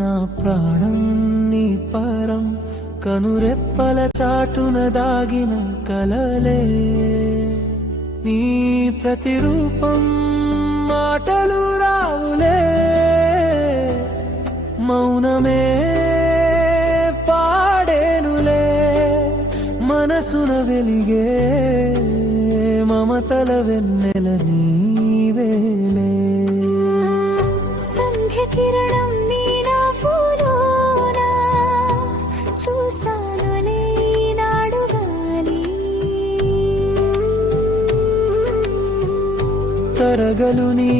నా ప్రాణం నీ పరం కనురెప్పల చాటున దాగిన కలలే నీ ప్రతిరూపం మాటలు రావులే మౌనమే పాడేనులే మనసున వెలిగే మమతల వెన్నెల నీవేలే సంధ్య కిరణం నీ నవ్వులోన చూసానులే నాడు గాలి తరగలు నీ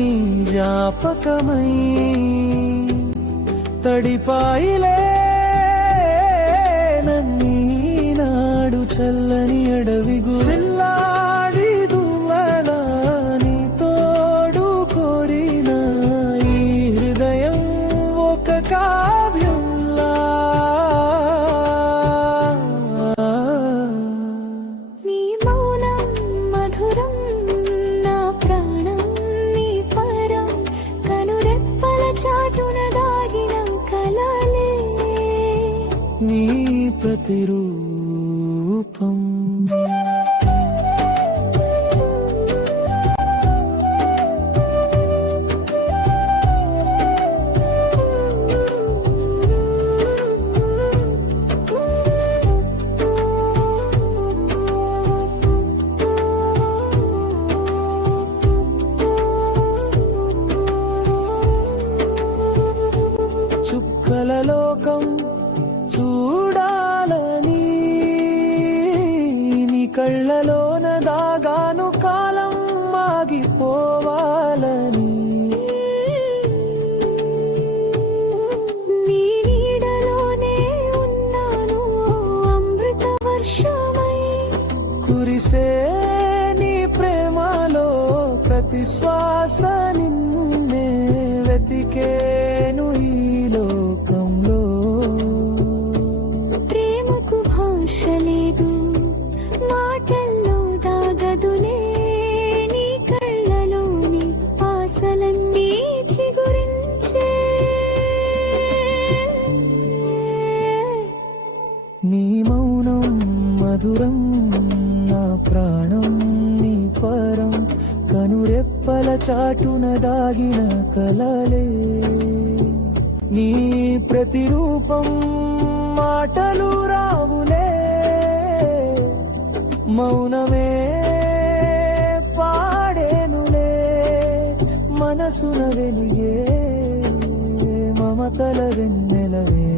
జ్ఞాపకమై తడిపాయిలే నన్నీ నాడు చల్లని అడవి గుల్లాడి దువ్వలా నీ తోడు కోడిన ఈ హృదయం ఒక కావ్యంలా నీ మౌనం మధురం నా ప్రాణం నీ పరం కనురెప్పల చాటున దాగిన కలలే నీ ప్రతిరూపం చుక్కల లోకం చూడాలని నీ కళ్ళలోన దాగాను కాలం ఆగిపోవాలని నీ నీడలోనే ఉన్నాను అమృత వర్షమై కురిసే నీ ప్రేమలో ప్రతి శ్వాస నిన్నే వెతికేను ఈ లోకంలో ప్రేమకు భాష లేదు మాటల్లో దాగదులే నీ కళ్ళలోని ఆశలన్నీ చిగురించే నీ మౌనం మధురం నా ప్రాణం నీ పరం కనురెప్పల చాటున దాగిన కలలే నీ ప్రతిరూపం మాటలు రావులే మౌనమే పాడేనులే మనసున వెలిగే మమతల వెన్నెలవే